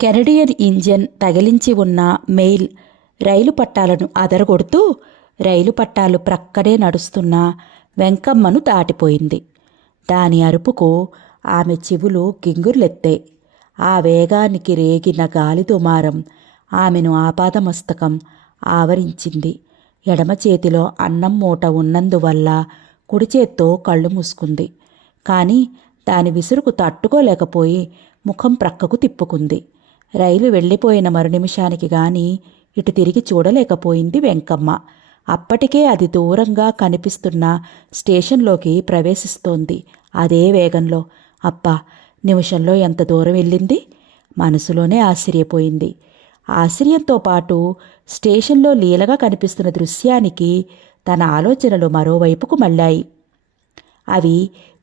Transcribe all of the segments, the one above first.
Canadian engine తగిలించి ఉన్న mail రైలు పట్టాలను అదరగొడుతూ రైలు పట్టాలు ప్రక్కనే నడుస్తున్న వెంకమ్మను దాటిపోయింది. దాని అరుపుకు ఆమె చెవులు గింగుర్లెత్తాయి. ఆ వేగానికి రేగిన గాలి దుమారం ఆమెను ఆపాదమస్తకం ఆవరించింది. ఎడమ చేతిలో అన్నం మూట ఉన్నందువల్ల కుడి చేత్తో కళ్ళు మూసుకుంది. కానీ దాని విసురుకు తట్టుకోలేకపోయి ముఖం ప్రక్కకు తిప్పుకుంది. రైలు వెళ్ళిపోయిన మరునిమిషానికి గాని ఇటు తిరిగి చూడలేకపోయింది వెంకమ్మ. అప్పటికే అది దూరంగా కనిపిస్తున్న స్టేషన్లోకి ప్రవేశిస్తోంది. అదే వేగంలో. అబ్బా, నిమిషంలో ఎంత దూరం వెళ్ళింది? మనసులోనే ఆశ్చర్యపోయింది. ఆశ్చర్యంతో పాటు స్టేషన్లో లీలగా కనిపిస్తున్న దృశ్యానికి తన ఆలోచనలు మరోవైపుకు మళ్ళాయి. అవి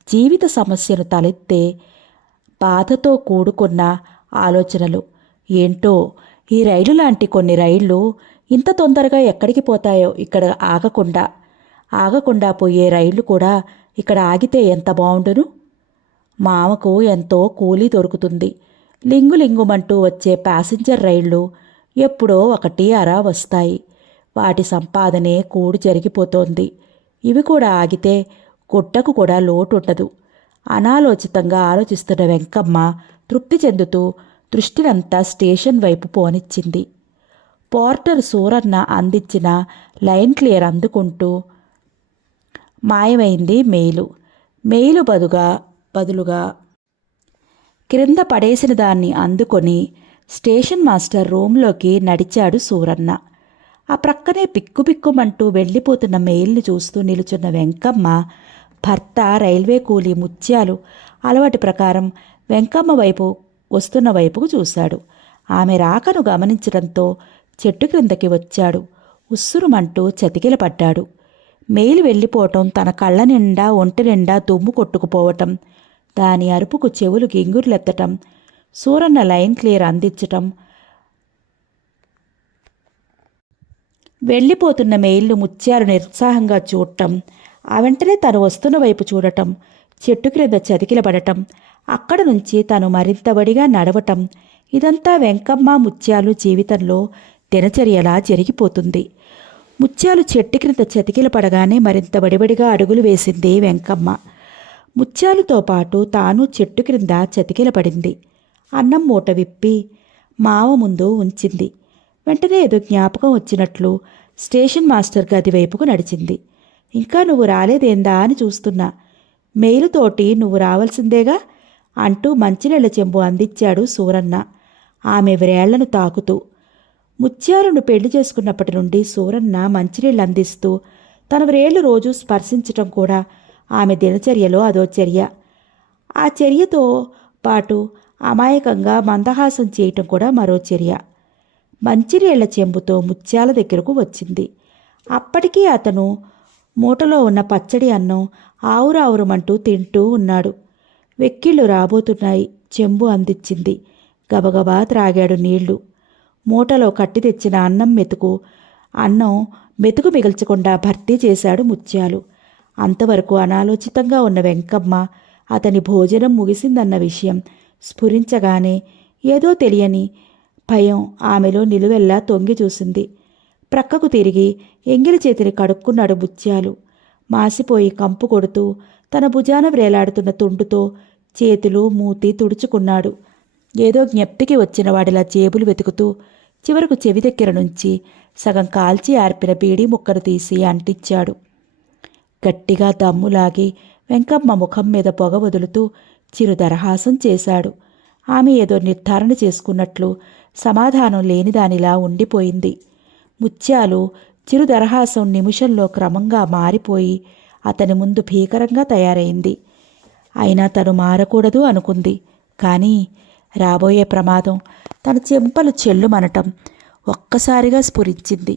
జీవిత సమస్యను తలెత్తే బాధతో కూడుకున్న ఆలోచనలు. ఏంటో ఈ రైలు లాంటి కొన్ని రైళ్లు ఇంత తొందరగా ఎక్కడికి పోతాయో. ఇక్కడ ఆగకుండా పోయే రైళ్లు కూడా ఇక్కడ ఆగితే ఎంత బావుండును. మామకు ఎంతో కూలీ దొరుకుతుంది. లింగులింగుమంటూ వచ్చే ప్యాసింజర్ రైళ్లు ఎప్పుడో ఒకటి అరా వస్తాయి. వాటి సంపాదనే కూడు జరిగిపోతోంది. ఇవి కూడా ఆగితే గుట్టకు కూడా లోటుండదు. అనాలోచితంగా ఆలోచిస్తున్న వెంకమ్మ తృప్తి చెందుతూ దృష్టినంతా స్టేషన్ వైపు పోనిచ్చింది. పోర్టర్ సూరన్న అందించిన లైన్ క్లియర్ అందుకుంటూ మాయమైంది మెయిలు బదులుగా క్రింద పడేసిన దాన్ని అందుకొని స్టేషన్ మాస్టర్ రూంలోకి నడిచాడు సూరన్న. ఆ ప్రక్కనే పిక్కుపిక్కుమంటూ వెళ్ళిపోతున్న మెయిల్ని చూస్తూ నిలుచున్న వెంకమ్మ భర్త రైల్వే కూలీ ముత్యాలు అలవాటి ప్రకారం వెంకమ్మ వైపు వస్తున్న వైపుకు చూశాడు. ఆమె రాకను గమనించడంతో చెట్టు క్రిందకి వచ్చాడు. ఉస్సురుమంటూ చతికిలపడ్డాడు. మెయిల్ వెళ్ళిపోవటం, తన కళ్ళ నిండా ఒంటి నిండా దుమ్ము కొట్టుకుపోవటం, దాని అరుపుకు చెవులు గింగుర్లెత్తటం, సూరన్న లైన్ క్లియర్ అందించటం, వెళ్ళిపోతున్న మెయిల్ను ముత్యాలు నిరుత్సాహంగా చూడటం, ఆ వెంటనే తను వస్తున్న వైపు చూడటం, చెట్టు క్రింద చతికిలబడటం, అక్కడ నుంచి తను మరింత వడిగా నడవటం, ఇదంతా వెంకమ్మ ముత్యాలు జీవితంలో దినచర్యలా జరిగిపోతుంది. ముత్యాలు చెట్టు క్రింద చతికిలపడగానే మరింత వడివడిగా అడుగులు వేసింది వెంకమ్మ. ముత్యాలుతో పాటు తాను చెట్టు క్రింద చతికిలపడింది. అన్నం మూట విప్పి మావ ముందు ఉంచింది. వెంటనే ఏదో జ్ఞాపకం వచ్చినట్లు స్టేషన్ మాస్టర్ గది వైపుకు నడిచింది. ఇంకా నువ్వు రాలేదేందా అని చూస్తున్నా. మెయిలుతోటి నువ్వు రావాల్సిందేగా అంటూ మంచినీళ్ల చెంబు అందించాడు సూరన్న ఆమె వ్రేళ్లను తాకుతూ. ముత్యాలను పెళ్లి చేసుకున్నప్పటి నుండి సూరన్న మంచినీళ్ళు అందిస్తూ తన వ్రేళ్లు రోజు స్పర్శించటం కూడా ఆమె దినచర్యలో అదో చర్య. ఆ చర్యతో పాటు అమాయకంగా మందహాసం చేయటం కూడా మరో చర్య. మంచినీళ్ల చెంబుతో ముత్యాల దగ్గరకు వచ్చింది. అప్పటికీ అతను మూటలో ఉన్న పచ్చడి అన్నం ఆవురావురమంటూ తింటూ ఉన్నాడు. వెక్కిళ్ళు రాబోతున్నాయి. చెంబు అందించింది. గబగబా త్రాగాడు నీళ్లు. మూటలో కట్టి తెచ్చిన అన్నం మెతుకు మిగల్చకుండా భర్తీ చేశాడు ముత్యాలు. అంతవరకు అనాలోచితంగా ఉన్న వెంకమ్మ అతని భోజనం ముగిసిందన్న విషయం స్ఫురించగానే ఏదో తెలియని భయం ఆమెలో నిలువెల్లా తొంగి చూసింది. ప్రక్కకు తిరిగి ఎంగిలి చేతిని కడుక్కున్నాడు ముత్యాలు. మాసిపోయి కంపు కొడుతూ తన భుజాన వ్రేలాడుతున్న తుండుతో చేతులు మూతి తుడుచుకున్నాడు. ఏదో జ్ఞప్తికి వచ్చిన వాడిలా జేబులు వెతుకుతూ చివరకు చెవి దగ్గర నుంచి సగం కాల్చి ఆర్పిన బీడీ ముక్కను తీసి అంటించాడు. గట్టిగా దమ్ములాగి వెంకమ్మ ముఖం మీద పొగ వదులుతూ చిరు దరహాసం చేశాడు. ఆమె ఏదో నిర్ధారణ చేసుకున్నట్లు సమాధానం లేనిదానిలా ఉండిపోయింది. ముత్యాలు చిరు దరహాసం నిమిషంలో క్రమంగా మారిపోయి అతని ముందు భీకరంగా తయారైంది. అయినా తను మారకూడదు అనుకుంది. కానీ రాబోయే ప్రమాదం తన చెంపలు చెల్లుమనటం ఒక్కసారిగా స్ఫురించింది.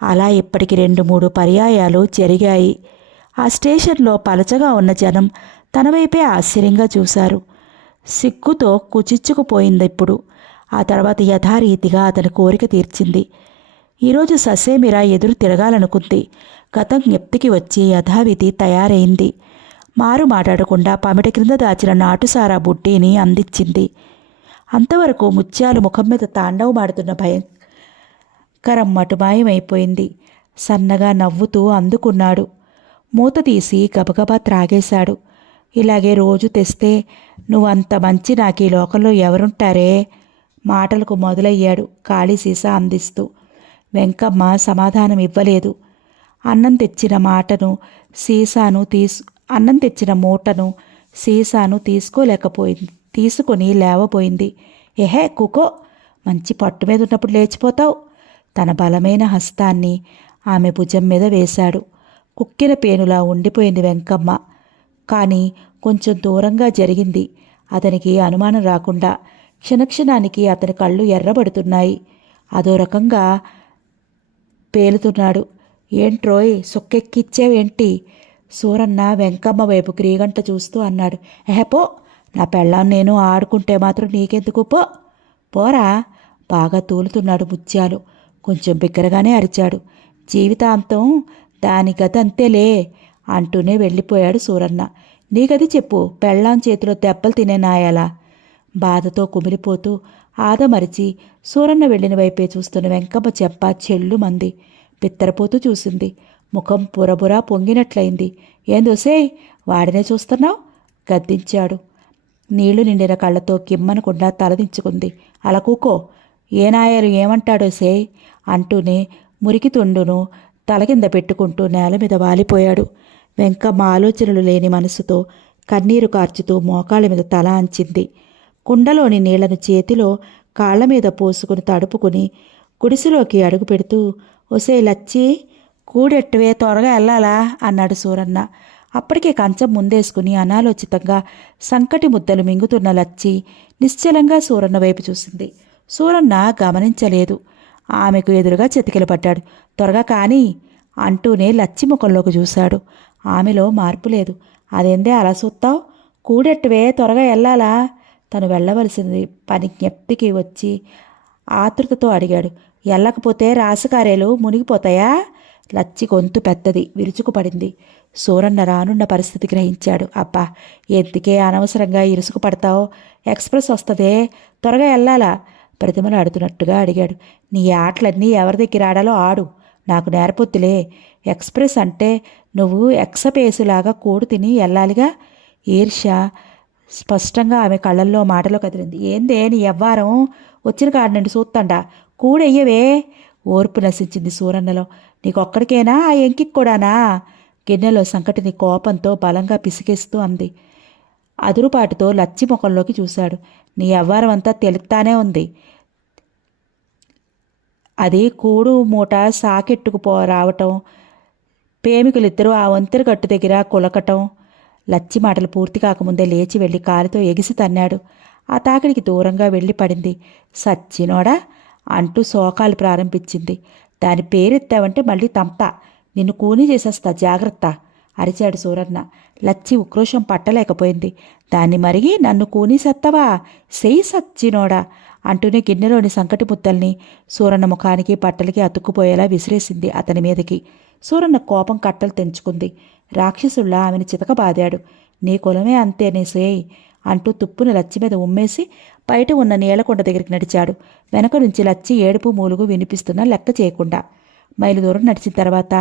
అలా ఇప్పటికి 2-3 పర్యాయాలు జరిగాయి. ఆ స్టేషన్లో పలచగా ఉన్న జనం తన వైపే ఆశ్చర్యంగా చూశారు. సిగ్గుతో కుచిచ్చుకుపోయిందిప్పుడు. ఆ తర్వాత యథారీతిగా అతని కోరిక తీర్చింది. ఈరోజు ససేమిరా ఎదురు తిరగాలనుకుంది. గతం జ్ఞప్తికి వచ్చి యథావిధి తయారైంది. మారు మాట్లాడకుండా పమిట క్రింద దాచిన నాటుసారా బుడ్డీని అందించింది. అంతవరకు ముత్యాలు ముఖం మీద తాండవమాడుతున్న భయంకరం మటుమాయమైపోయింది. సన్నగా నవ్వుతూ అందుకున్నాడు. మూత తీసి గబగబా త్రాగేశాడు. ఇలాగే రోజు తెస్తే నువ్వంత మంచి నాకు ఈ లోకంలో ఎవరుంటారే? మాటలకు మొదలయ్యాడు ఖాళీ సీసా అందిస్తూ. వెంకమ్మ సమాధానం ఇవ్వలేదు. అన్నం తెచ్చిన మూటను సీసాను తీసుకొని లేవబోయింది. ఎహే కుకో, మంచి పట్టు మీద ఉన్నప్పుడు లేచిపోతావు. తన బలమైన హస్తాన్ని ఆమె భుజం మీద వేశాడు. కుక్కిన పేనులా ఉండిపోయింది వెంకమ్మ. కానీ కొంచెం దూరంగా జరిగింది. అతనికి అనుమానం రాకుండా. క్షణక్షణానికి అతని కళ్ళు ఎర్రబడుతున్నాయి. అదో రకంగా పేలుతున్నాడు. ఏంట్రోయ్ సొక్కెక్కిచ్చావేంటి? సూరన్న వెంకమ్మ వైపు క్రీగంట చూస్తూ అన్నాడు. ఎహపో, నా పెళ్ళాం నేను ఆడుకుంటే మాత్రం నీకెందుకు? పోరా. బాగా తూలుతున్నాడు ముత్యాలు. కొంచెం బిగ్గరగానే అరిచాడు. జీవితాంతం దాని గతంతేలే అంటూనే వెళ్ళిపోయాడు సూరన్న. నీ గది చెప్పు, పెళ్ళాం చేతిలో దెబ్బలు తినే నాయాలా? బాధతో కుమిలిపోతూ ఆదమరిచి సూరన్న వెళ్ళిన వైపే చూస్తున్న వెంకమ్మ చెంప చెల్లుమంది. బిత్తరపోతూ చూసింది. ముఖం బురబురా పొంగినట్లయింది. ఏందోసేయ్, వాడినే చూస్తున్నావు? గద్దించాడు. నీళ్లు నిండిన కళ్ళతో కిమ్మనకుండా తలదించుకుంది. అలా కూకో, ఏ నాయరు ఏమంటాడో సేయ్ అంటూనే మురికి తుండును తల కింద పెట్టుకుంటూ నేల మీద వాలిపోయాడు. వెంకమ్మ ఆలోచనలు లేని మనసుతో కన్నీరు కార్చుతూ మోకాళ్ళ మీద తల అంచింది. కుండలోని నీళ్లను చేతిలో కాళ్ల మీద పోసుకుని తడుపుకుని గుడిసెలోకి అడుగు పెడుతూ, ఒసే లచ్చి, కూడెట్టువే, త్వరగా వెళ్ళాలా అన్నాడు సూరన్న. అప్పటికే కంచం ముందేసుకుని అనాలోచితంగా సంకటి ముద్దలు మింగుతున్న లచ్చి నిశ్చలంగా సూరన్న వైపు చూసింది. సూరన్న గమనించలేదు. ఆమెకు ఎదురుగా చెతికిల పడ్డాడు. త్వరగా కానీ అంటూనే లచ్చి ముఖంలోకి చూశాడు. ఆమెలో మార్పు లేదు. అదేందే అలా చూస్తావు? కూడెట్టువే, త్వరగా వెళ్ళాలా? తను వెళ్ళవలసింది పని జ్ఞప్తికి వచ్చి ఆతృతతో అడిగాడు. వెళ్ళకపోతే రాసకార్యాలు మునిగిపోతాయా? లచ్చి గొంతు పెద్దది, విరుచుకుపడింది. సూరన్న రానున్న పరిస్థితి గ్రహించాడు. అబ్బా, ఎందుకే అనవసరంగా ఇరుసుకు పడతావు? ఎక్స్ప్రెస్ వస్తుందే, త్వరగా వెళ్ళాలా? ప్రతిమలు ఆడుతున్నట్టుగా అడిగాడు. నీ ఆటలన్నీ ఎవరి దగ్గర ఆడాలో ఆడు, నాకు నేర్పొద్దులే. ఎక్స్ప్రెస్ అంటే నువ్వు ఎక్సపేసులాగా కూడు తిని వెళ్ళాలిగా. ఈర్ష్య స్పష్టంగా ఆమె కళ్ళల్లో మాటలో కదిలింది. ఏందే నీ ఎవ్వారం? వచ్చిన కాడి నుండి చూస్తాండా, కూడెయ్యవే. ఓర్పు నశించింది సూరన్నలో. నీకొక్కడికేనా, ఆ ఎంకికి కూడానా? గిన్నెలో సంకటిని కోపంతో బలంగా పిసికేస్తూ అంది. అదురుపాటుతో లచ్చి ముఖంలోకి చూశాడు. నీ ఎవ్వారం అంతా తెలుస్తానే ఉంది. అది కూడు మూట రావటం, ప్రేమికులిద్దరూ ఆ వంతెన గట్టు దగ్గర కులకటం. లచ్చి మాటలు పూర్తి కాకముందే లేచి వెళ్ళి కాలితో ఎగిసి తన్నాడు. ఆ తాకిడికి దూరంగా వెళ్ళి పడింది. సచ్చినోడా అంటూ శోకాలు ప్రారంభించింది. దాని పేరెత్తావంటే మళ్ళీ తంతా, నిన్ను కూని చేసేస్తా, జాగ్రత్త అరిచాడు సూరన్న. లచ్చి ఉక్రోషం పట్టలేకపోయింది. దాన్ని మరిగి నన్ను కూనీసెత్తవా? సెయ్యి సచ్చినోడా అంటూనే గిన్నెలోని సంకటి ముద్దల్ని సూరన్న ముఖానికి పట్టలకి అతుక్కుపోయేలా విసిరేసింది అతని మీదకి. సూరన్న కోపం కట్టలు తెంచుకుంది. రాక్షసుల్లా ఆమెను చితకబాదాడు. నీ కులమే అంతేనే సేయ్ అంటూ తుప్పును లచ్చి మీద ఉమ్మేసి బయట ఉన్న నీళ్లకొండ దగ్గరికి నడిచాడు. వెనక నుంచి లచ్చి ఏడుపు మూలుగు వినిపిస్తున్నా లెక్క చేయకుండా. మైలు దూరం నడిచిన తర్వాత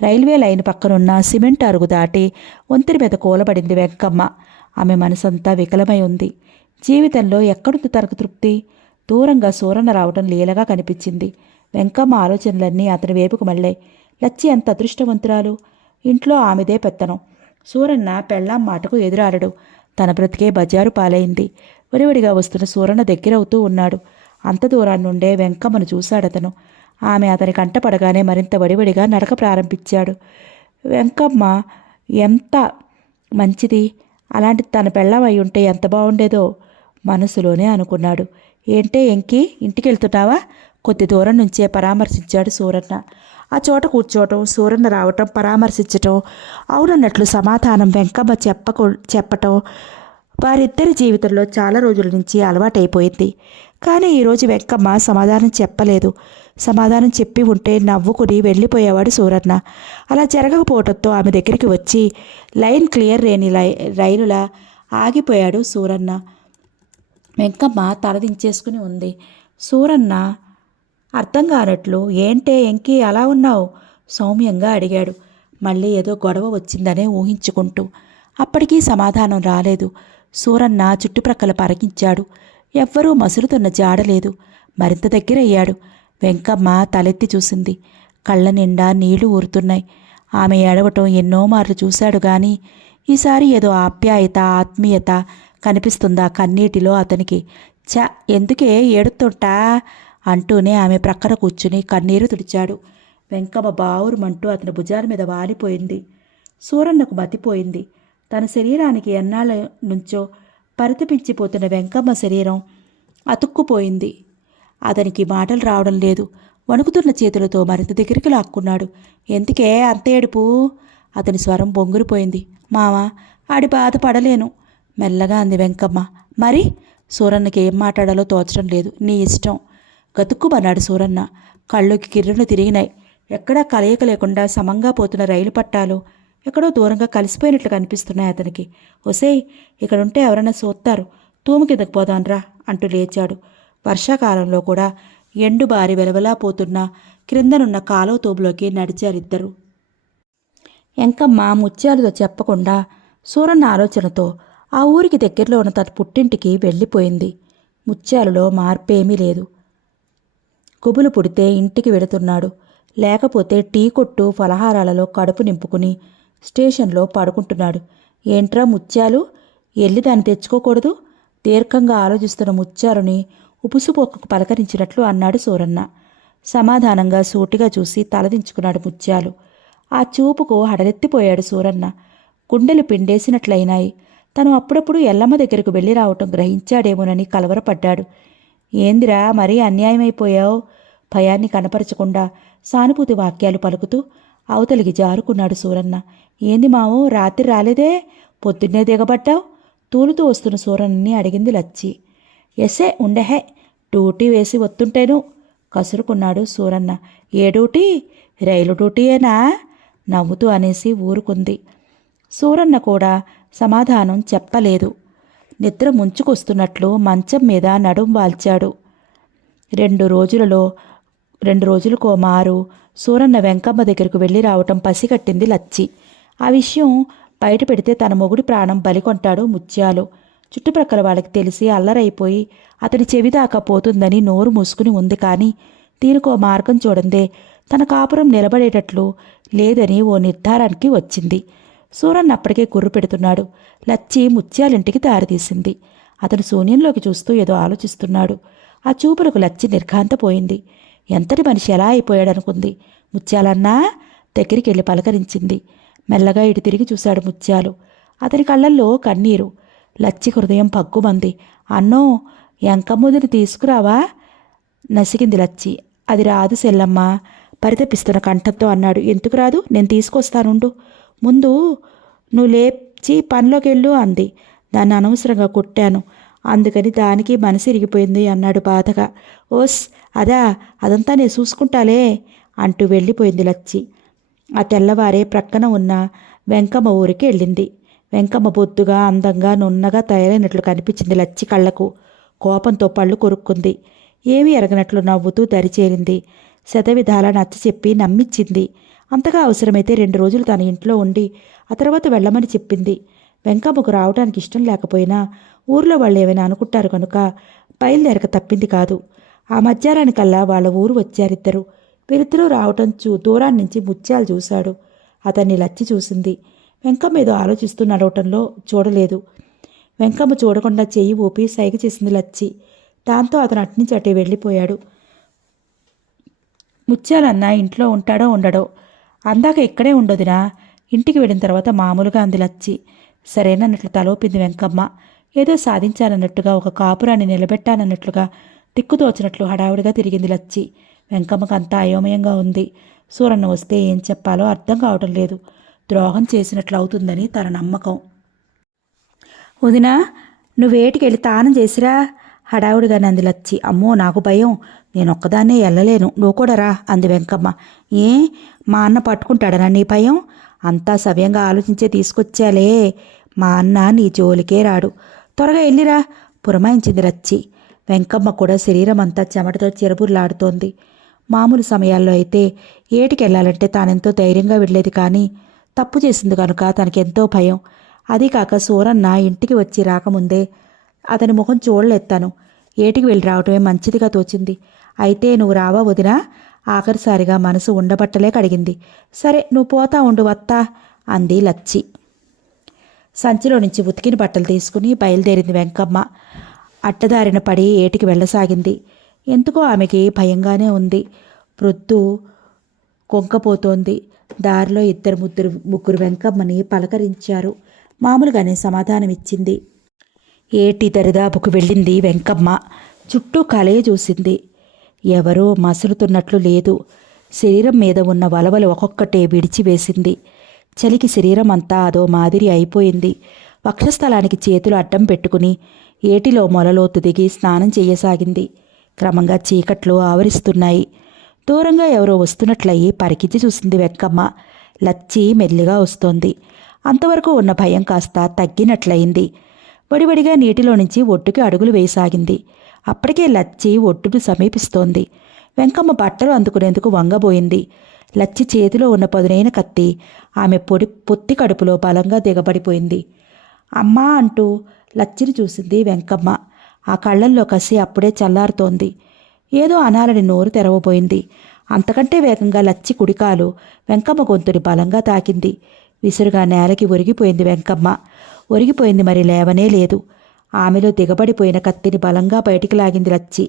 రైల్వే లైన్ పక్కనున్న సిమెంట్ అరుగు దాటి వంతెన మీద కూలబడింది వెంకమ్మ. ఆమె మనసంతా వికలమై ఉంది. జీవితంలో ఎక్కడుంది తనకు తృప్తి? దూరంగా సూరన్న రావటం లీలగా కనిపించింది. వెంకమ్మ ఆలోచనలన్నీ అతని వైపుకు మళ్ళాయి. లచ్చి ఎంత అదృష్టవంతురాలు! ఇంట్లో ఆమెదే పెత్తనం. సూరన్న పెళ్ళాం మాటకు ఎదురాడడు. తన బ్రతికే బజారు పాలైంది. వడివడిగా వస్తున్న సూరన్న దగ్గరవుతూ ఉన్నాడు. అంత దూరాన్నుండే వెంకమ్మను చూశాడతను. ఆమె అతని కంట పడగానే మరింత వడివడిగా నడక ప్రారంభించాడు. వెంకమ్మ ఎంత మంచిది! అలాంటి తన పెళ్ళాం అయి ఉంటే ఎంత బాగుండేదో మనసులోనే అనుకున్నాడు. ఏంటే ఎంకి, ఇంటికెళ్తున్నావా? కొద్ది దూరం నుంచే పరామర్శించాడు సూరన్న. ఆ చోట కూర్చోవటం, సూరన్న రావటం, పరామర్శించటం, అవునన్నట్లు సమాధానం వెంకమ్మ చెప్పటం వారిద్దరి జీవితంలో చాలా రోజుల నుంచి అలవాటైపోయింది. కానీ ఈరోజు వెంకమ్మ సమాధానం చెప్పలేదు. సమాధానం చెప్పి ఉంటే నవ్వుకుని వెళ్ళిపోయేవాడు సూరన్న. అలా జరగకపోవడంతో ఆమె దగ్గరికి వచ్చి లైన్ క్లియర్ లేని రైలులా ఆగిపోయాడు సూరన్న. వెంకమ్మ తలదించేసుకుని ఉంది. సూరన్న అర్థం కానట్లు ఏంటే ఎంకి అలా ఉన్నావు సౌమ్యంగా అడిగాడు. మళ్ళీ ఏదో గొడవ వచ్చిందనే ఊహించుకుంటూ. అప్పటికీ సమాధానం రాలేదు. సూరన్న చుట్టుప్రక్కల పరగించాడు. ఎవ్వరూ మసులుతున్న జాడలేదు. మరింత దగ్గరయ్యాడు. వెంకమ్మ తలెత్తి చూసింది. కళ్ళ నిండా నీళ్లు ఊరుతున్నాయి. ఆమె ఏడవటం ఎన్నో మార్లు చూశాడు గాని ఈసారి ఏదో ఆప్యాయత, ఆత్మీయత కనిపిస్తుందా కన్నీటిలో అతనికి. ఎందుకే ఏడుతుంటా అంటూనే ఆమె ప్రక్కన కూర్చుని కన్నీరు తుడిచాడు. వెంకమ్మ బావురుమంటూ అతని భుజాల మీద వాలిపోయింది. సూరన్నకు మతిపోయింది. తన శరీరానికి ఎన్నాళ్ళ నుంచో పరితపించిపోతున్న వెంకమ్మ శరీరం అతుక్కుపోయింది. అతనికి మాటలు రావడం లేదు. వణుకుతున్న చేతులతో మరింత దగ్గరికి లాక్కున్నాడు. ఎందుకే అంత ఏడుపు? అతని స్వరం బొంగురిపోయింది. మావా, ఆడి బాధపడలేను మెల్లగా అంది వెంకమ్మ. మరి? సూరన్నకి ఏం మాట్లాడాలో తోచడం లేదు. నీ ఇష్టం గతుక్కుమన్నాడు సూరన్న. కళ్ళుకి కిర్రును తిరిగినాయి. ఎక్కడా కలయిక లేకుండా సమంగా పోతున్న రైలు పట్టాలు ఎక్కడో దూరంగా కలిసిపోయినట్లు కనిపిస్తున్నాయి అతనికి. ఒసేయ్, ఇక్కడుంటే ఎవరైనా చూస్తారు, తూము కిందకు పోదాన్రా అంటూ లేచాడు. వర్షాకాలంలో కూడా ఎండు బారి వెలవలా పోతున్న క్రిందనున్న కాలువ తోబులోకి నడిచారిద్దరు. ఎంకమ్మ ముత్యాలుతో చెప్పకుండా సూరన్న ఆలోచనతో ఆ ఊరికి దగ్గరలో ఉన్న తన పుట్టింటికి వెళ్ళిపోయింది. ముత్యాలులో మార్పేమీ లేదు. గుబులు పుడితే ఇంటికి వెళుతున్నాడు. లేకపోతే టీ కొట్టు ఫలహారాలలో కడుపు నింపుకుని స్టేషన్లో పడుకుంటున్నాడు. ఏంట్రా ముత్యాలు, ఎల్లి దాన్ని తెచ్చుకోకూడదు? దీర్ఘంగా ఆలోచిస్తున్న ముత్యాలుని ఉపుసుపోక్కకు పలకరించినట్లు అన్నాడు సూరన్న. సమాధానంగా సూటిగా చూసి తలదించుకున్నాడు ముత్యాలు. ఆ చూపుకు హడలెత్తిపోయాడు సూరన్న. గుండెలు పిండేసినట్లయినాయి. తను అప్పుడప్పుడు ఎల్లమ్మ దగ్గరకు వెళ్ళి రావటం గ్రహించాడేమోనని కలవరపడ్డాడు. ఏందిరా మరీ అన్యాయమైపోయావు? భయాన్ని కనపరచకుండా సానుభూతి వాక్యాలు పలుకుతూ అవతలికి జారుకున్నాడు సూరన్న. ఏంది మావో, రాత్రి రాలేదే? పొద్దున్నే దిగబడ్డావు? తూలుతూ వస్తున్న సూరన్నని అడిగింది లచ్చి. ఎస్సే ఉండహే, డ్యూటీ వేసి వస్తుంటేను కసురుకున్నాడు సూరన్న. ఏ డ్యూటీ? రైలు డ్యూటీయేనా? నవ్వుతూ అనేసి ఊరుకుంది. సూరన్న కూడా సమాధానం చెప్పలేదు. నిద్ర ముంచుకొస్తున్నట్లు మంచం మీద నడుం వాల్చాడు. 2 రోజులకో మారు సూరన్న వెంకమ్మ దగ్గరకు వెళ్ళి రావటం పసిగట్టింది లచ్చి. ఆ విషయం బయట పెడితే తన మొగుడి ప్రాణం బలికొంటాడు ముత్యాలు. చుట్టుప్రక్కల వాళ్ళకి తెలిసి అల్లరైపోయి అతని చెవిదాకా పోతుందని నోరు మూసుకుని ఉంది. కానీ దీనికో మార్గం చూడందే తన కాపురం నిలబడేటట్లు లేదని ఓ నిర్ధారానికి వచ్చింది. సూరన్న అప్పటికే గుర్రు పెడుతున్నాడు. లచ్చి ముత్యాలింటికి దారితీసింది. అతను శూన్యంలోకి చూస్తూ ఏదో ఆలోచిస్తున్నాడు. ఆ చూపులకు లచ్చి నిర్ఘాంతపోయింది. ఎంతటి మనిషి ఎలా అయిపోయాడనుకుంది. ముత్యాలన్నా దగ్గరికి వెళ్ళి పలకరించింది. మెల్లగా ఇటు తిరిగి చూశాడు ముత్యాలు. అతని కళ్ళల్లో కన్నీరు. లచ్చి హృదయం పగ్గుమంది. అన్నో, ఎంకమ్ముదిని తీసుకురావా? నసిగింది లచ్చి. అది రాదు సెల్లమ్మ పరితపిస్తున్న కంఠంతో అన్నాడు. ఎందుకు రాదు? నేను తీసుకొస్తానుండు. ముందు నువ్వు లేచి పనిలోకి వెళ్ళు అంది. దాన్ని అనవసరంగా కొట్టాను, అందుకని దానికి మనసు ఇరిగిపోయింది అన్నాడు బాధగా. ఓస్ అదంతా నేను చూసుకుంటాలే అంటూ వెళ్ళిపోయింది లచ్చి. ఆ తెల్లవారే ప్రక్కన ఉన్న వెంకమ్మ ఊరికి వెళ్ళింది. వెంకమ్మ బొద్దుగా, అందంగా, నున్నగా తయారైనట్లు కనిపించింది లచ్చి కళ్ళకు. కోపంతో పళ్ళు కొరుక్కుంది. ఏమీ ఎరగనట్లు నవ్వుతూ దరిచేరింది. శతవిధాలా నచ్చ చెప్పి నమ్మించింది. అంతగా అవసరమైతే 2 రోజులు తన ఇంట్లో ఉండి ఆ తర్వాత వెళ్ళమని చెప్పింది. వెంకమ్మకు రావడానికి ఇష్టం లేకపోయినా ఊర్లో వాళ్ళు ఏమైనా అనుకుంటారు కనుక బయలుదేరక తప్పింది కాదు. ఆ మధ్యాహ్నానికల్లా వాళ్ళ ఊరు వచ్చారిద్దరు. వీరిద్దరూ రావటం దూరాన్ని నుంచి ముత్యాలు చూశాడు. అతన్ని లచ్చి చూసింది. వెంకమ్మ ఏదో ఆలోచిస్తూ నడవటంలో చూడలేదు. వెంకమ్మ చూడకుండా చెయ్యి ఊపి సైగ చేసింది లచ్చి. దాంతో అతను అట్నుంచి అటే వెళ్ళిపోయాడు. ముత్యాలన్న ఇంట్లో ఉంటాడో ఉండడో. అందాక ఇక్కడే ఉండొదినా, ఇంటికి వెళ్ళిన తర్వాత మామూలుగా అంది లచ్చి. సరేనన్నట్లు తలోపింది వెంకమ్మ. ఏదో సాధించాలన్నట్టుగా, ఒక కాపురాన్ని నిలబెట్టానన్నట్లుగా దిక్కుతోచినట్లు హడావుడిగా తిరిగింది లచ్చి. వెంకమ్మకు అంతా అయోమయంగా ఉంది. సూరన్న వస్తే ఏం చెప్పాలో అర్థం కావటం లేదు. ద్రోహం చేసినట్లు అవుతుందని తన నమ్మకం. వదినా, నువ్వేటికి వెళ్ళి తానం చేసిరా హడావుడిగా నంది లచ్చి. అమ్మో, నాకు భయం, నేనొక్కదాన్నే వెళ్ళలేను, నువ్వు కూడా రా అంది వెంకమ్మ. ఏ, మా అన్న పట్టుకుంటాడనా నీ భయం? అంతా సవ్యంగా ఆలోచించే తీసుకొచ్చాలే. మా అన్న నీ జోలికే రాడు. త్వరగా వెళ్ళిరా, పురమాయించింది లచ్చి. వెంకమ్మ కూడా శరీరం అంతా చెమటతో చిరబుర్లాడుతోంది. మామూలు సమయాల్లో అయితే ఏటికెళ్లాలంటే తానెంతో ధైర్యంగా వెళ్ళేది, కానీ తప్పు చేసింది కనుక తనకెంతో భయం. అదీ కాక సూరన్న ఇంటికి వచ్చి రాకముందే అతని ముఖం చూడలేత్తాను. ఏటికి వెళ్ళి రావటమే మంచిదిగా తోచింది. అయితే నువ్వు రావా వదినా? ఆఖరిసారిగా మనసు ఉండబట్టలే కడిగింది. సరే, నువ్వు పోతా ఉండు, వత్తా అంది లచ్చి. సంచిలో నుంచి ఉతికిన బట్టలు తీసుకుని బయలుదేరింది వెంకమ్మ. అట్టదారిన పడి ఏటికి వెళ్ళసాగింది. ఎందుకో ఆమెకి భయంగానే ఉంది. ప్రొద్దు కొంకపోతోంది. దారిలో ముగ్గురు వెంకమ్మని పలకరించారు. మామూలుగానే సమాధానమిచ్చింది. ఏటి దరిదాపుకు వెళ్ళింది వెంకమ్మ. చుట్టూ కలయ చూసింది. ఎవరో మసులుతున్నట్లు లేదు. శరీరం మీద ఉన్న వలవలు ఒక్కొక్కటే విడిచివేసింది. చలికి శరీరం అంతా అదో మాదిరి అయిపోయింది. వక్షస్థలానికి చేతులు అడ్డం పెట్టుకుని ఏటిలో మొలలోతు దిగి స్నానం చెయ్యసాగింది. క్రమంగా చీకట్లు ఆవరిస్తున్నాయి. దూరంగా ఎవరో వస్తున్నట్లయి పరికించి చూసింది వెంకమ్మ. లచ్చి మెల్లిగా వస్తోంది. అంతవరకు ఉన్న భయం కాస్త తగ్గినట్లయింది. వడివడిగా నీటిలో నుంచి ఒడ్డుకి అడుగులు వేయసాగింది. అప్పటికే లచ్చి ఒడ్డును సమీపిస్తోంది. వెంకమ్మ బట్టలు అందుకునేందుకు వంగబోయింది. లచ్చి చేతిలో ఉన్న పదునైన కత్తి ఆమె పొత్తి కడుపులో బలంగా దిగబడిపోయింది. అమ్మా అంటూ లచ్చిని చూసింది వెంకమ్మ. ఆ కళ్ళల్లో కసి అప్పుడే చల్లారుతోంది. ఏదో అనాలని నోరు తెరవబోయింది. అంతకంటే వేగంగా లచ్చి కుడికాలు వెంకమ్మ గొంతుని బలంగా తాకింది. విసురుగా నేలకి ఒరిగిపోయింది వెంకమ్మ. ఒరిగిపోయింది, మరి లేవనే లేదు. ఆమెలో దిగబడిపోయిన కత్తిని బలంగా బయటికి లాగింది లచ్చి.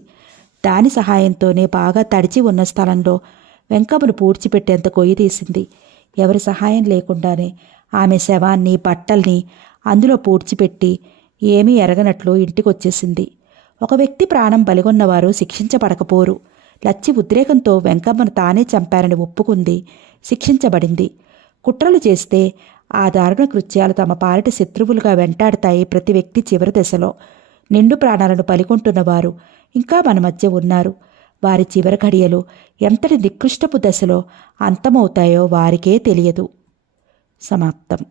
దాని సహాయంతోనే బాగా తడిచి ఉన్న స్థలంలో వెంకమ్మను పూడ్చిపెట్టేంత కొయ్యి తీసింది. ఎవరి సహాయం లేకుండానే ఆమె శవాన్ని, బట్టల్ని అందులో పూడ్చిపెట్టి ఏమీ ఎరగనట్లు ఇంటికొచ్చేసింది. ఒక వ్యక్తి ప్రాణం బలిగొన్నవారు శిక్షించబడకపోరు. లచ్చి ఉద్రేకంతో వెంకమ్మను తానే చంపారని ఒప్పుకుంది, శిక్షించబడింది. కుట్రలు చేస్తే ఆ దారుణ కృత్యాలు తమ పాలిట శత్రువులుగా వెంటాడతాయి ప్రతి వ్యక్తి చివరి దశలో. నిండు ప్రాణాలను బలికొంటున్నవారు ఇంకా మన మధ్య ఉన్నారు. వారి చివరి ఘడియలు ఎంతటి నికృష్టపు దశలో అంతమవుతాయో వారికే తెలియదు. సమాప్తం.